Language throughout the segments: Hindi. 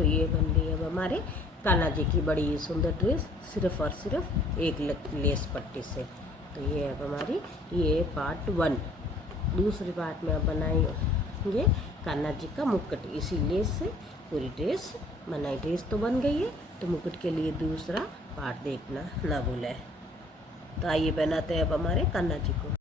तो ये बन गई अब हमारे कान्हा जी की बड़ी सुंदर ड्रेस, सिर्फ और सिर्फ एक लेस पट्टी से। तो ये अब हमारी ये पार्ट 1। दूसरी पार्ट में अब बनाएंगे कान्हा जी का मुकुट। इसी लेस से पूरी ड्रेस बनाई। ड्रेस तो बन गई है, तो मुकुट के लिए दूसरा पार्ट देखना ना भूलें। तो आइए बनाते हैं अब हमारे कान्हा जी को।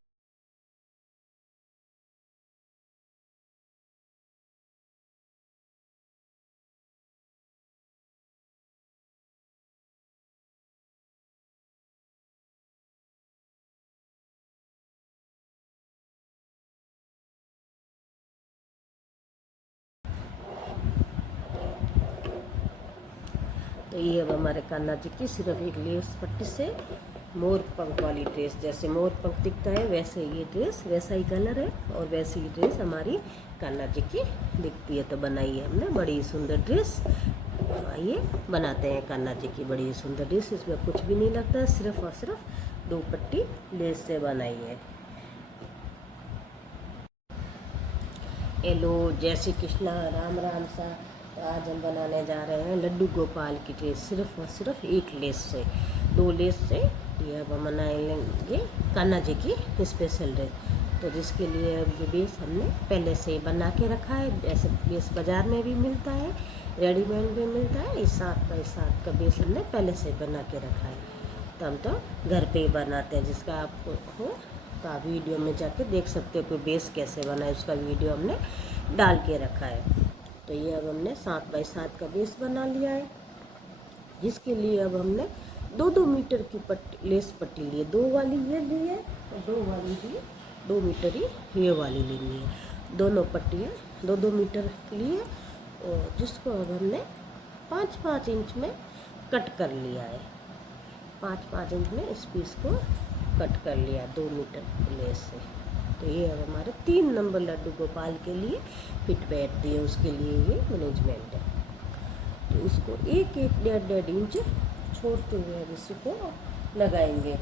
तो ये अब हमारे कान्हा जी की सिर्फ एक लेस पट्टी से मोर पंख वाली ड्रेस, जैसे मोर पंख दिखता है वैसे ये ड्रेस, वैसा ही कलर है और वैसी ही ड्रेस हमारी कान्हा जी की दिखती है। तो बनाई है हमने बड़ी सुंदर ड्रेस। आइए बनाते हैं कान्हा जी की बड़ी सुंदर ड्रेस। इसमें कुछ भी नहीं लगता है, सिर्फ और सिर्फ 2 पट्टी लेस से बनाई है। हेलो, जय श्री कृष्णा, राम राम सा। तो आज हम बनाने जा रहे हैं लड्डू गोपाल की ड्रेस, सिर्फ और सिर्फ एक लेस से, 2 लेस से। ये अब हम बना लेंगे कान्हा जी की स्पेशल ड्रेस। तो जिसके लिए अब ये बेस हमने पहले से बना के रखा है। ऐसे बेस बाज़ार में भी मिलता है, रेडीमेड भी मिलता है। इस 7x7 का बेस हमने पहले से बना के रखा है। तो हम तो घर पे ही बनाते हैं। जिसका आपको हो तो आप वीडियो में जाके देख सकते हो कि बेस कैसे बना है, उसका वीडियो हमने डाल के रखा है। तो ये अब हमने 7x7 का बेस बना लिया है, जिसके लिए अब हमने 2-2 मीटर की लेस पट्टी ली है। 2 वाली ये ली है और 2 वाली भी 2 मीटर ही ये वाली लेनी है। दोनों पट्टियाँ 2-2 मीटर लिए और जिसको अब हमने 5-5 इंच में कट कर लिया है। 5-5 इंच में इस पीस को कट कर लिया 2 मीटर लेस से। तो ये अब हमारे 3 नंबर लड्डू गोपाल के लिए फिट बैठती है, उसके लिए ये मैनेजमेंट है। तो इसको 1-1, 1.5 इंच छोड़ते हुए अब इसको लगाएंगे।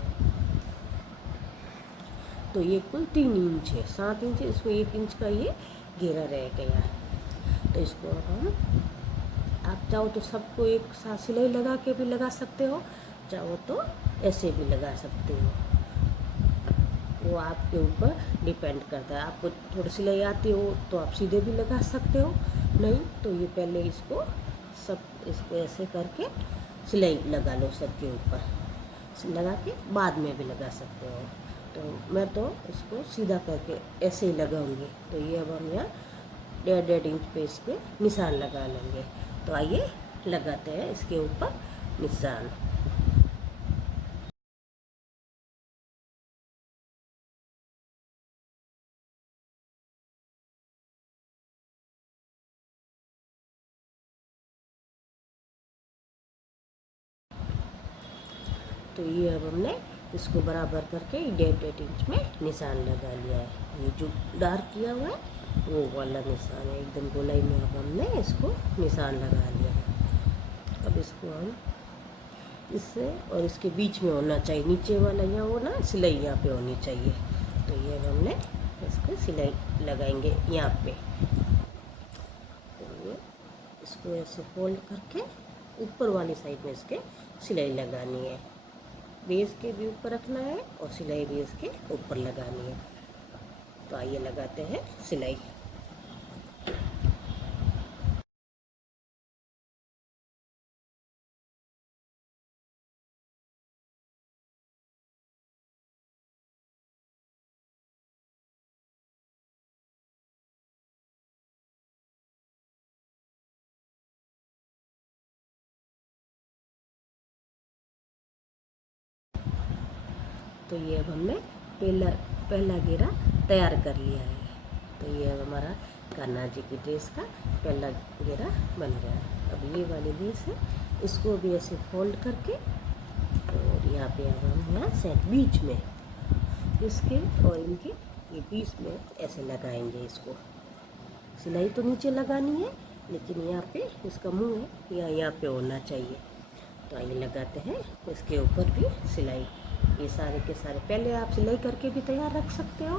तो ये कुल 3 इंच है, 7 इंच है, इसमें 1 इंच का ये घेरा रह गया। तो इसको अब हम, आप चाहो तो सबको एक साथ सिलाई लगा के भी लगा सकते हो, चाहो तो ऐसे भी लगा सकते हो, वो आपके ऊपर डिपेंड करता है। आपको थोड़ी सिलाई आती हो तो आप सीधे भी लगा सकते हो, नहीं तो ये पहले इसको ऐसे करके सिलाई लगा लो सबके ऊपर, लगा के बाद में भी लगा सकते हो। तो मैं तो इसको सीधा करके ऐसे ही लगाऊंगी। तो ये अब हम यहाँ 1.5 इंच पे इस पर निशान लगा लेंगे। तो आइए लगाते हैं इसके ऊपर निशान। तो ये अब हमने इसको बराबर करके 1.5 इंच में निशान लगा लिया है। ये जो डार्क किया हुआ है वो वाला निशान है, एकदम गोलाई में अब हमने इसको निशान लगा लिया है। अब इसको हम इससे और इसके बीच में होना चाहिए, नीचे वाला यहाँ होना, सिलाई यहाँ पे होनी चाहिए। तो ये अब हमने इसको सिलाई लगाएंगे यहाँ पे। तो ये इसको ऐसे फोल्ड करके ऊपर वाली साइड में इसके सिलाई लगानी है। बेस के भी ऊपर रखना है और सिलाई भी इसके ऊपर लगानी है। तो आइए लगाते हैं सिलाई। तो ये अब हमने पहला घेरा तैयार कर लिया है। तो ये अब हमारा कान्हा जी की ड्रेस का पहला घेरा बन गया। अब ये वाली ड्रेस है, इसको भी ऐसे फोल्ड करके और यहाँ पे अब हम यहाँ से बीच में इसके और इनके ये बीच में ऐसे लगाएंगे इसको। सिलाई तो नीचे लगानी है, लेकिन यहाँ पे इसका मुंह है यहाँ पे होना चाहिए। तो आइए लगाते हैं इसके ऊपर भी सिलाई। ये सारे के सारे पहले आप सिलाई करके भी तैयार रख सकते हो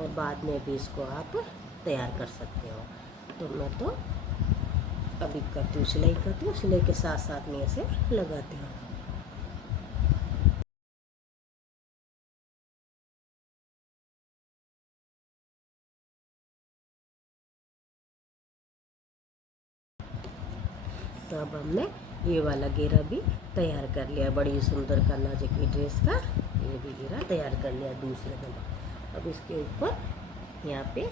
और बाद में भी इसको आप तैयार कर सकते हो। तो मैं तो अभी करती हूँ सिलाई करती हूँ, सिलाई के साथ साथ में ऐसे लगाती हूँ। तो अब हमने ये वाला घेरा भी तैयार कर लिया, बड़ी सुंदर कान्हा जी की ड्रेस का ये भी घेरा तैयार कर लिया दूसरे नंबर। अब इसके ऊपर यहाँ पे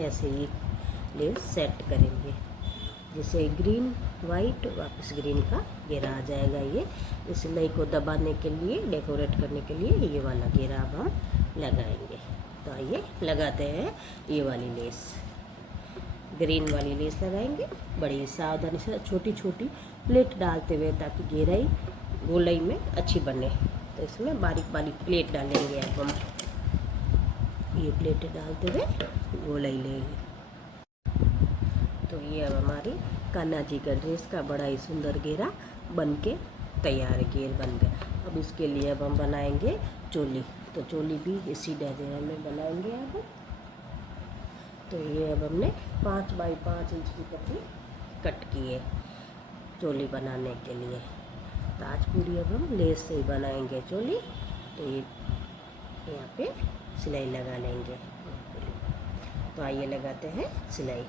ऐसे ही लेस सेट करेंगे, जैसे ग्रीन वाइट वापस ग्रीन का घेरा आ जाएगा। ये इस सिलाई को दबाने के लिए, डेकोरेट करने के लिए ये वाला घेरा अब हम लगाएंगे। तो आइए लगाते हैं ये वाली लेस, ग्रीन वाली लेस लगाएंगे बड़ी सावधानी से, छोटी छोटी प्लेट डालते हुए, ताकि घेराई गोलाई में अच्छी बने। तो इसमें बारीक बारीक प्लेट डालेंगे अब हम, ये प्लेट डालते हुए गोलाई लेंगे। तो ये अब हमारी कान्हा जी का ड्रेस का बड़ा ही सुंदर घेरा बन के तैयार है, घेर बन गया। अब इसके लिए अब हम बनाएंगे चोली। तो चोली भी इसी डिजाइन में बनाएंगे अब। तो ये अब हमने 5 बाई 5 इंच की पट्टी कट की है चोली बनाने के लिए। तो आज पूरी अब हम लेस से ही बनाएंगे चोली। तो ये यहाँ पे सिलाई लगा लेंगे। तो आइए लगाते हैं सिलाई।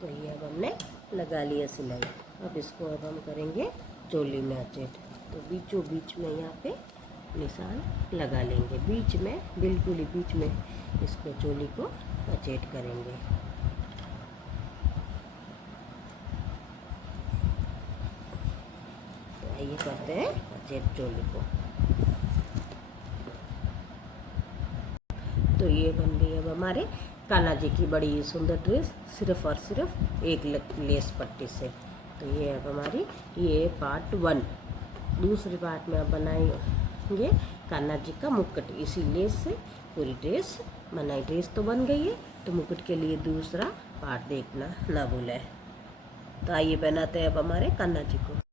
तो ये अब हमने लगा लिया सिलाई। अब इसको अब हम करेंगे चोली में अटैच। तो बीचों बीच में यहाँ पे निशान लगा लेंगे, बीच में, बिल्कुल ही बीच में इसको चोली को अटैच करेंगे। तो आइए करते हैं अटैच चोली को। तो ये बन गई अब हमारे कान्हा जी की बड़ी सुंदर ड्रेस, सिर्फ और सिर्फ एक लेस पट्टी से। तो ये अब हमारी ये पार्ट 1। दूसरे पार्ट में अब बनाएंगे कान्हा जी का मुकुट। इसी लेस से पूरी ड्रेस बनाई। ड्रेस तो बन गई है, तो मुकुट के लिए दूसरा पार्ट देखना ना भूलें। तो आइए बनाते हैं अब हमारे कान्हा जी को।